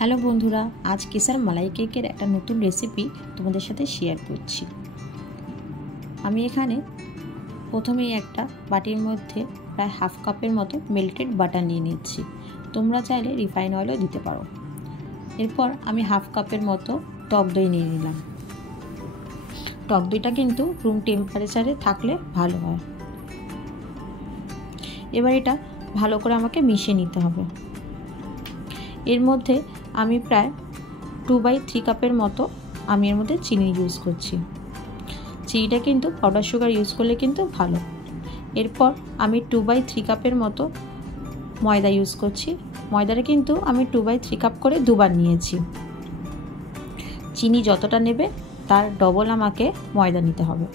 Hello বন্ধুরা, আজ কেসার মালাই কেকের একটা নতুন রেসিপি তোমাদের সাথে শেয়ার করছি। আমি এখানে প্রথমেই একটা বাটির মধ্যে প্রায় হাফ কাপের মতো মেল্টেড বাটার নিয়ে নিচ্ছি। তোমরা চাইলে রিফাইন অয়েলও দিতে পারো। এরপর আমি হাফ কাপের মতো টক দই নিয়ে নিলাম। টক দইটা কিন্তু রুম টেম্পারেচারে থাকলে ভালো হয়। এবার এটা ভালো করে আমাকে মিশিয়ে নিতে হবে। এর মধ্যে আমি প্রায় 2/3 কাপের মতো আমি এর মধ্যে চিনি ইউজ করছি। চিনিটা কিন্তু পাউডার সুগার ইউজ করলে কিন্তু ভালো। এরপর আমি 2/3 কাপের মতো ময়দা ইউজ করছি। ময়দাটা কিন্তু আমি 2/3 কাপ করে দুবার নিয়েছি। চিনি যতটা নেবে তার ডবল আমাকে ময়দা নিতে হবে।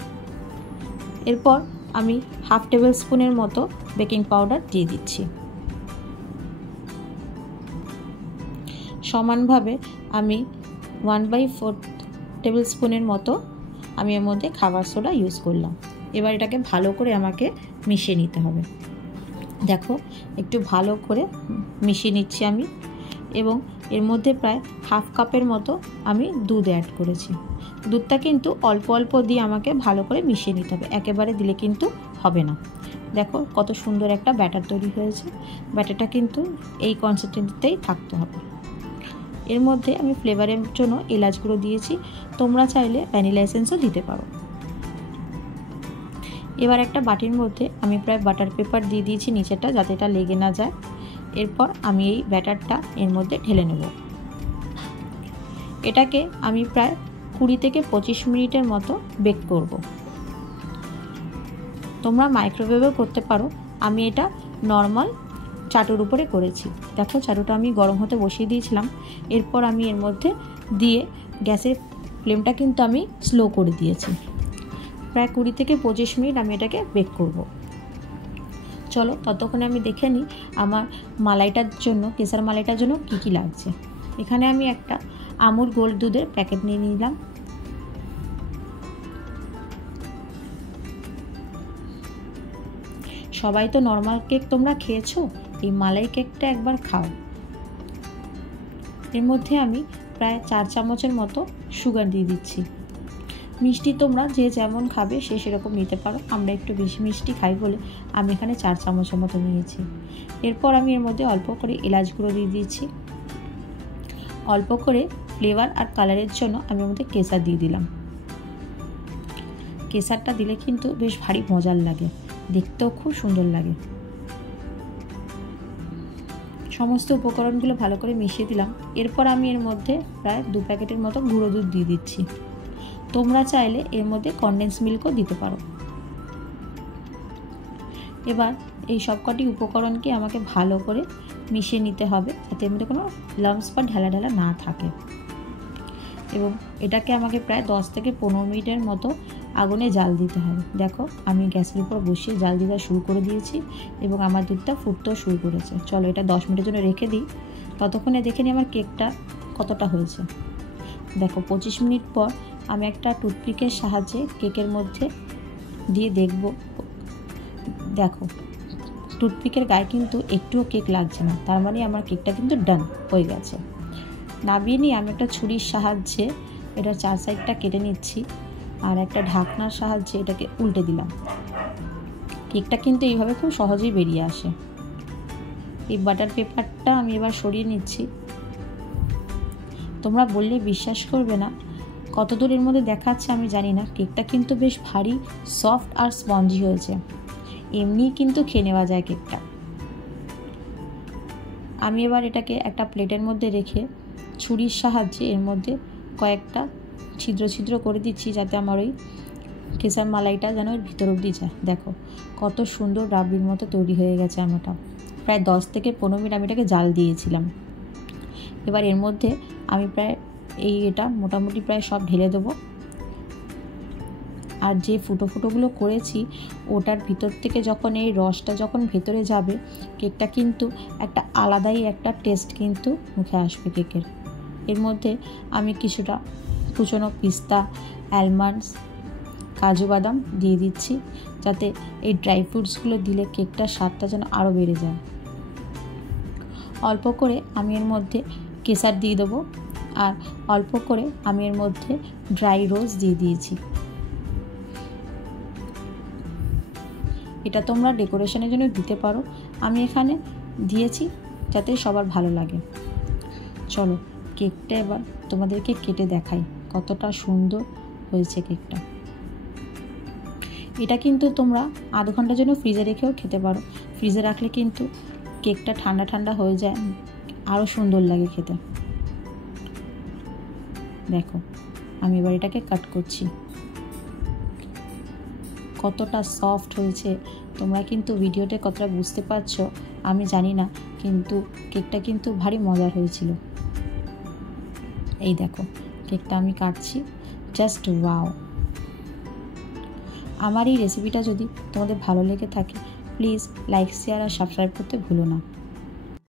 এরপর আমি হাফ টেবিল স্পুনের মতো বেকিং পাউডার দিয়ে দিচ্ছি। সমানভাবে আমি 1/4 টেবিল স্পুনের মতো আমি এর মধ্যে খাবার সোডা ইউজ করলাম। এবার এটাকে ভালো করে আমাকে মিশিয়ে নিতে হবে। দেখো একটু ভালো করে মিশিয়ে নিচ্ছি আমি, এবং এর মধ্যে প্রায় হাফ কাপের মতো আমি দুধ অ্যাড করেছি। দুধটা কিন্তু অল্প অল্প দিয়ে আমাকে ভালো করে মিশিয়ে নিতে হবে, একেবারে দিলে কিন্তু হবে না। দেখো কত সুন্দর একটা ব্যাটার তৈরি হয়েছে। ব্যাটারটা কিন্তু এই কনসিস্টেন্সিতেই থাকতে হবে। এর মধ্যে আমি ফ্লেভারের জন্য এলাচ গুঁড়ো দিয়েছি, তোমরা চাইলে ভ্যানিলা এসেন্সও দিতে পারো। এবার একটা বাটির মধ্যে আমি প্রায় বাটার পেপার দিয়ে দিয়েছি নিচেটা, যাতে এটা লেগে না যায়। এরপর আমি এই ব্যাটারটা এর মধ্যে ঢেলে নেব। এটাকে আমি প্রায় 20 থেকে 25 মিনিটের মতো বেক করব। তোমরা মাইক্রোওয়েভেও করতে পারো, আমি এটা নর্মাল চাটুর উপরে করেছি। দেখো চাটুটা আমি গরম হতে বসিয়ে দিয়েছিলাম। এরপর আমি এর মধ্যে দিয়ে গ্যাসের ফ্লেমটা কিন্তু আমি স্লো করে দিয়েছি। প্রায় 20 থেকে 25 মিনিট আমি এটাকে বেক করব। চলো ততক্ষণে আমি দেখে নিই আমার মালাইটার জন্য, কেসার মালাইটার জন্য কী কী লাগছে। এখানে আমি একটা আমুল গোল্ড দুধের প্যাকেট নিয়ে নিলাম। সবাই তো নর্মাল কেক তোমরা খেয়েছো, এই মালাই কেকটা একবার খাও। এর মধ্যে আমি প্রায় 4 চামচের মতো সুগার দিয়ে দিচ্ছি। মিষ্টি তোমরা যে যেমন খাবে সে সেরকম নিতে পারো, আমরা একটু বেশি মিষ্টি খাই বলে আমি এখানে 4 চামচের মতো নিয়েছি। এরপর আমি এর মধ্যে অল্প করে এলাচ গুঁড়ো দিয়ে দিচ্ছি। অল্প করে ফ্লেভার আর কালারের জন্য আমি এর মধ্যে কেসার দিয়ে দিলাম। কেসারটা দিলে কিন্তু বেশ ভারী মজার লাগে, দেখতেও খুব সুন্দর লাগে। সমস্ত উপকরণগুলো ভালো করে মিশিয়ে দিলাম। এরপর আমি এর মধ্যে প্রায় 2 প্যাকেটের মতো গুঁড়ো দুধ দিয়ে দিচ্ছি। তোমরা চাইলে এর মধ্যে কনডেন্স মিল্কও দিতে পারো। এবার এই সবকটি উপকরণকে আমাকে ভালো করে মিশিয়ে নিতে হবে, যাতে এর মধ্যে কোনো লাম্পস বা ঢালা ঢালা না থাকে। এবং এটাকে আমাকে প্রায় 10 থেকে 15 মিনিটের মতো আগুনে জাল দিতে হবে। দেখো আমি গ্যাসের উপর বসিয়ে জাল দিতে শুরু করে দিয়েছি এবং আমার দুধটা ফুটতেও শুরু করেছে। চলো এটা 10 মিনিটের জন্য রেখে দিই। ততক্ষণে দেখে নিই আমার কেকটা কতটা হয়েছে। দেখো 25 মিনিট পর আমি একটা টুথপিকের সাহায্যে কেকের মধ্যে দিয়ে দেখব। দেখো টুথপিকের গায়ে কিন্তু একটুও কেক লাগছে না, তার মানে আমার কেকটা কিন্তু ডান হয়ে গেছে। নামিয়ে নিয়ে আমি একটা ছুরির সাহায্যে এটা 4 সাইডটা কেটে নিচ্ছি, আর একটা ঢাকনার সাহায্যে এটাকে উল্টে দিলাম। কেকটা কিন্তু এইভাবে খুব সহজেই বেরিয়ে আসে। এই বাটার পেপারটা আমি এবার সরিয়ে নিচ্ছি। তোমরা বললে বিশ্বাস করবে না, কত দূর এর মধ্যে দেখাচ্ছে আমি জানি না, কেকটা কিন্তু বেশ ভারী সফট আর স্পঞ্জি হয়েছে। এমনিই কিন্তু খেয়ে নেওয়া যায় কেকটা। আমি এবার এটাকে একটা প্লেটের মধ্যে রেখে ছুরির সাহায্যে এর মধ্যে কয়েকটা ছিদ্র ছিদ্র করে দিচ্ছি, যাতে আমার ওই কেসার মালাইটা যেন এর ভিতর অবধি যায়। দেখো কত সুন্দর রাবড়ির মতো তৈরি হয়ে গেছে আমারটা। প্রায় 10 থেকে 15 মিনিট আমি এটাকে জাল দিয়েছিলাম। এবার এর মধ্যে আমি প্রায় এটা মোটামুটি প্রায় সব ঢেলে দেবো। আর যে ফুটো ফুটোগুলো করেছি ওটার ভিতর থেকে যখন এই রসটা যখন ভেতরে যাবে, কেকটা কিন্তু একটা আলাদাই একটা টেস্ট কিন্তু মুখে আসবে কেকের। এর মধ্যে আমি কিছুটা কুচনো পিস্তা, অ্যালমন্ডস, কাজু বাদাম দিয়ে দিচ্ছি, যাতে এই ড্রাই ফ্রুটসগুলো দিলে কেকটার স্বাদটা যেন আরও বেড়ে যায়। অল্প করে আমি এর মধ্যে কেশর দিয়ে দেবো, আর অল্প করে আমি এর মধ্যে ড্রাই রোজ দিয়ে দিয়েছি। এটা তোমরা ডেকোরেশনের জন্য দিতে পারো, আমি এখানে দিয়েছি যাতে সবার ভালো লাগে। চলো কেকটা এবার তোমাদেরকে কেটে দেখাই কতটা সুন্দর হয়েছে কেকটা। এটা কিন্তু তোমরা আধ ঘন্টার জন্য ফ্রিজে রেখেও খেতে পারো। ফ্রিজে রাখলে কিন্তু কেকটা ঠান্ডা ঠান্ডা হয়ে যায়, আরও সুন্দর লাগে খেতে। দেখো আমি এবার এটাকে কাট করছি, কতটা সফট হয়েছে। তোমরা কিন্তু ভিডিওতে কতটা বুঝতে পারছো আমি জানি না, কিন্তু কেকটা কিন্তু ভারী মজার হয়েছিল। এই দেখো কেকটা আমি কাটছি, জাস্ট ওয়াও। আমার এই রেসিপিটা যদি তোমাদের ভালো লেগে থাকে প্লিজ লাইক, শেয়ার আর সাবস্ক্রাইব করতে ভুলো না।